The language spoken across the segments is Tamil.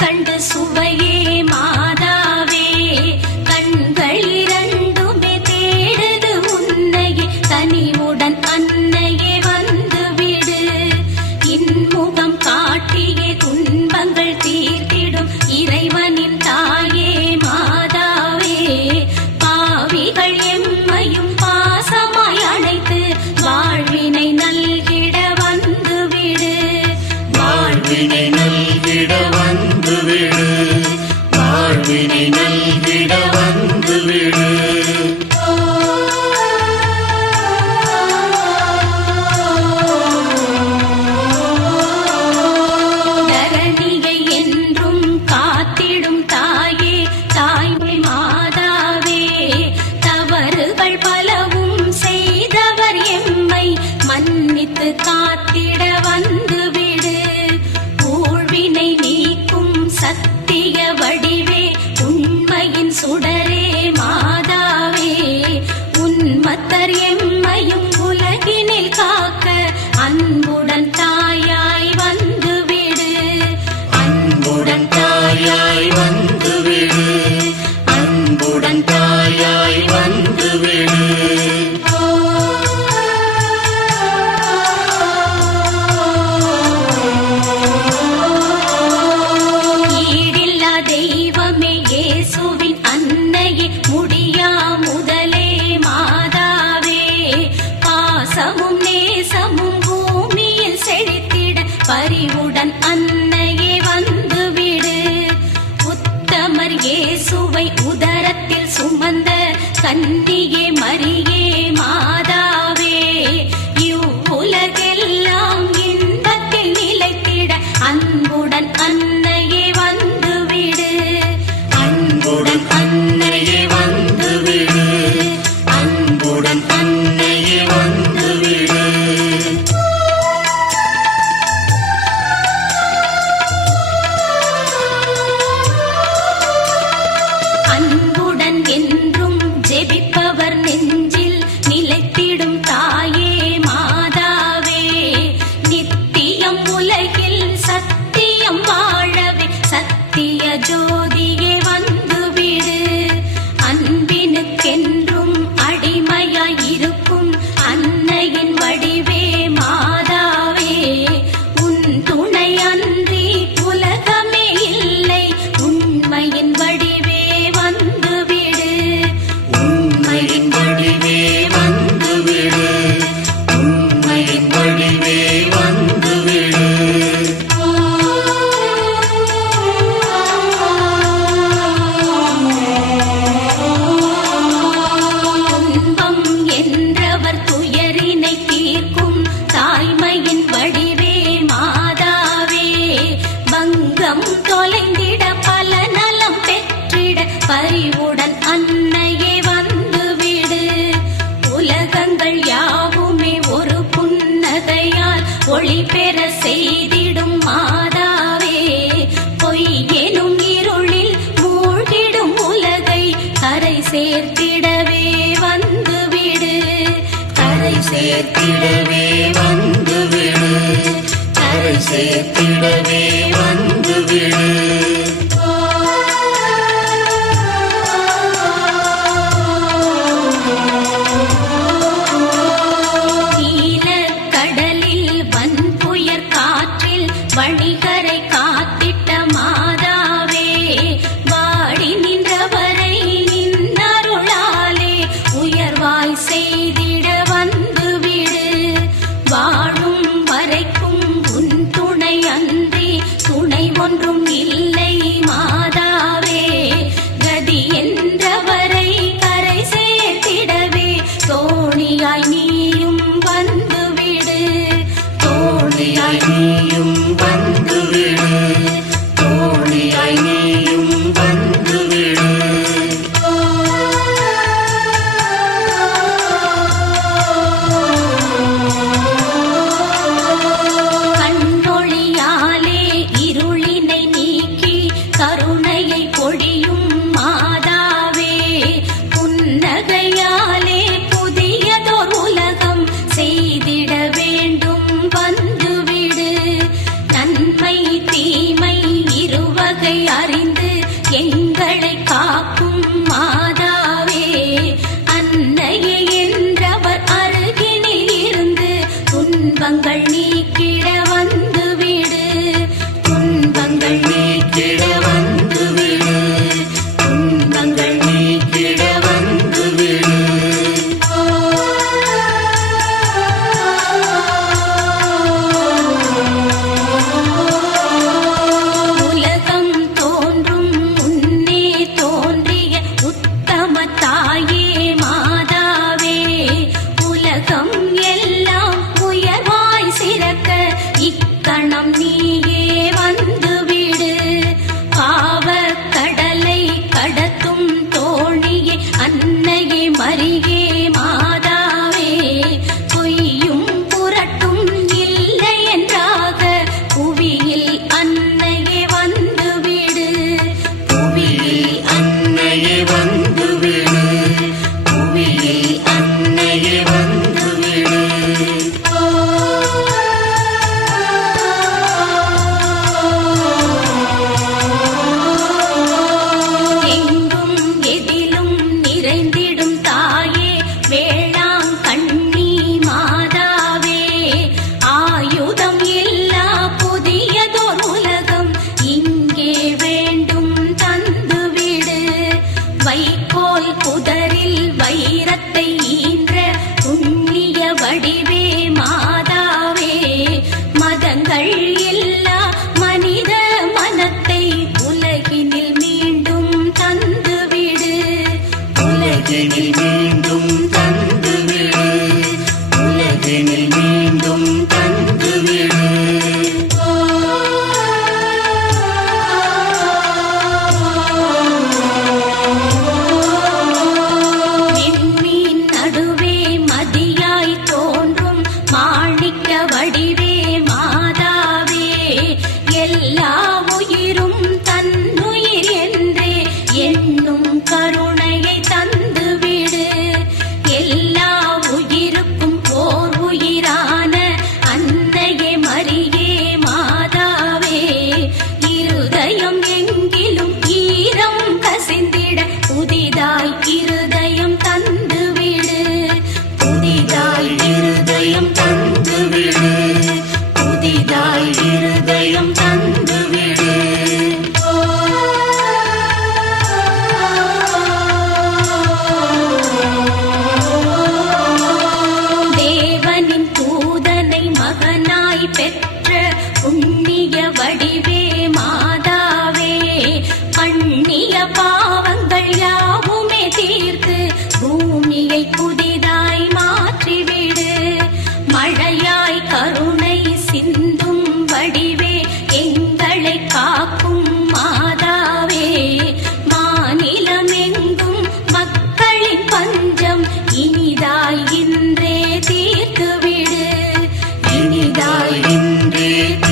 கண்டு சுவையில் சேர்த்திடவே வந்துவிடு ஒன்றும் இல்லை Amen.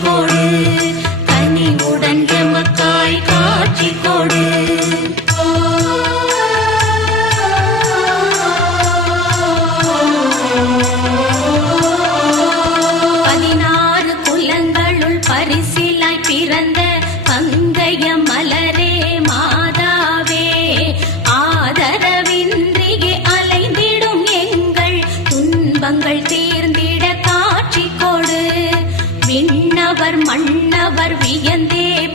for விண்ணவர் வியந்தே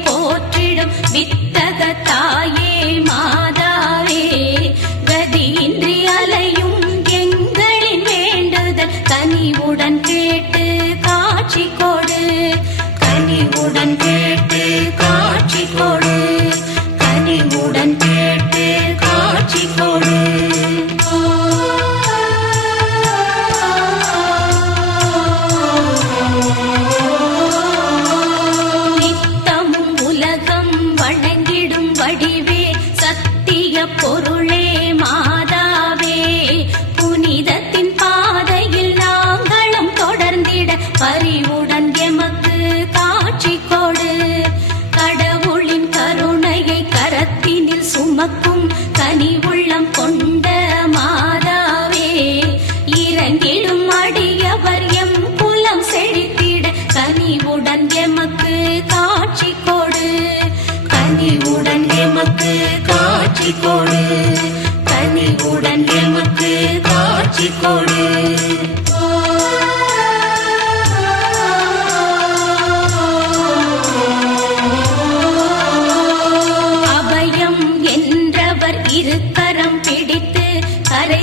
அரை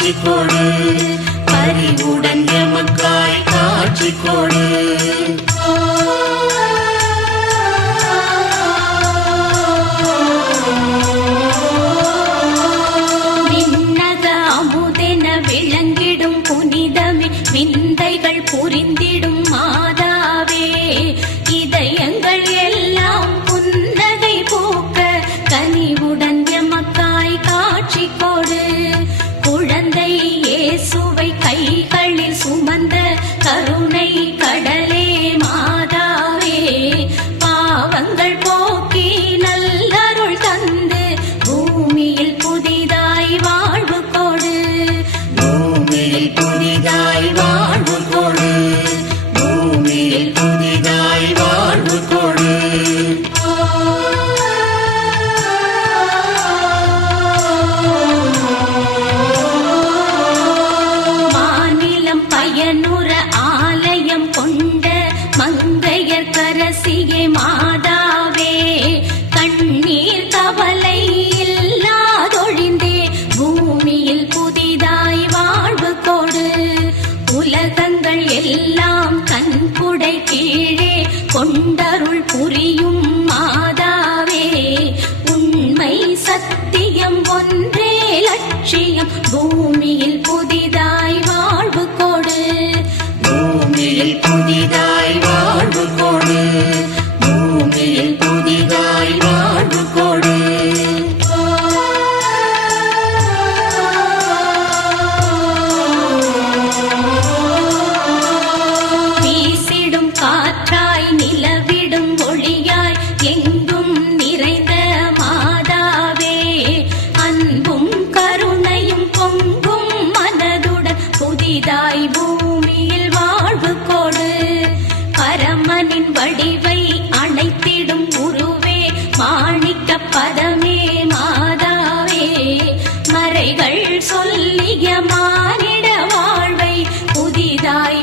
காட்சி கொடு. அறிவுடன் எமக்காய் காட்சி கொடு.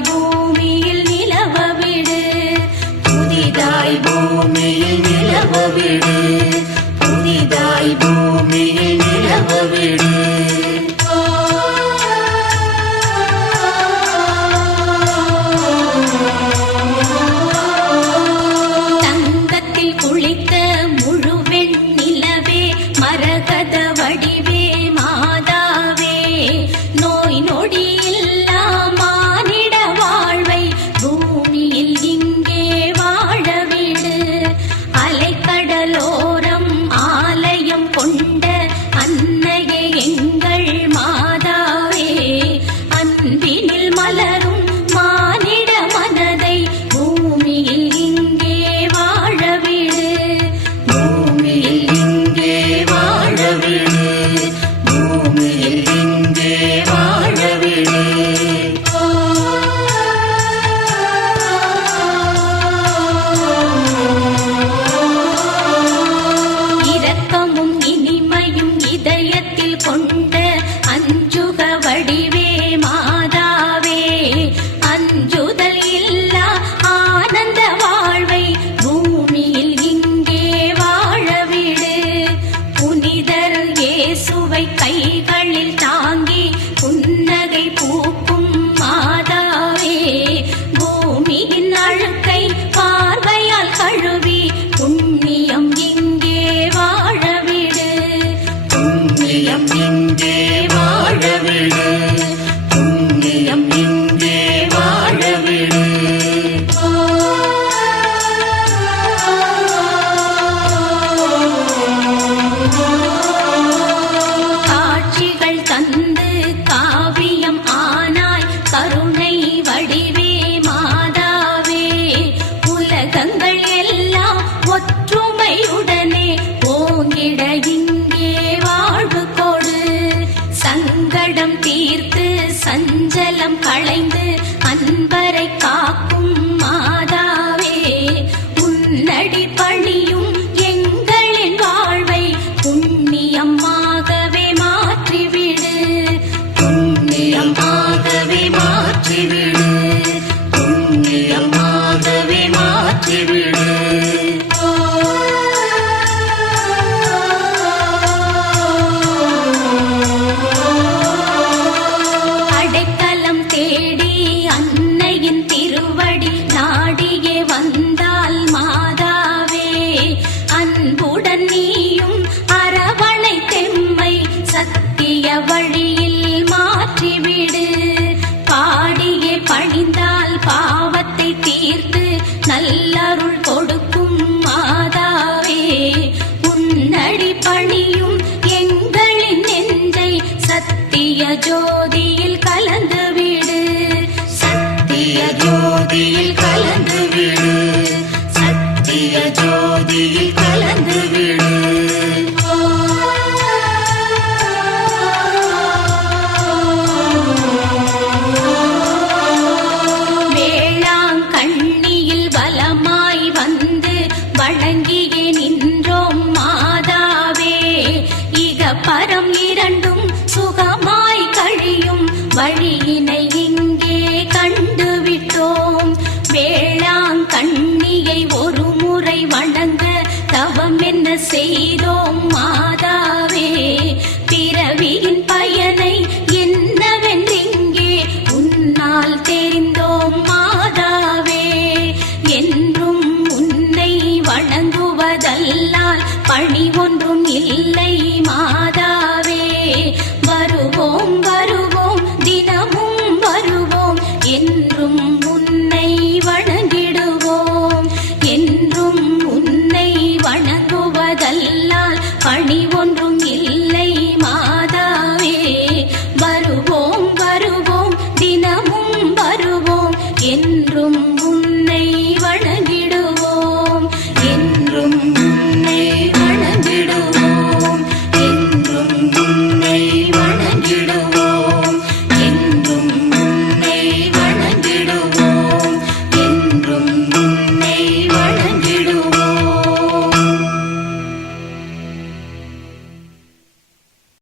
Bye. இயேசுவை கைகளில் தாங்கி புன்னகை பூக்கும் மாதாவே பூமியின் அழுக்கு சஞ்சலம் களைந்து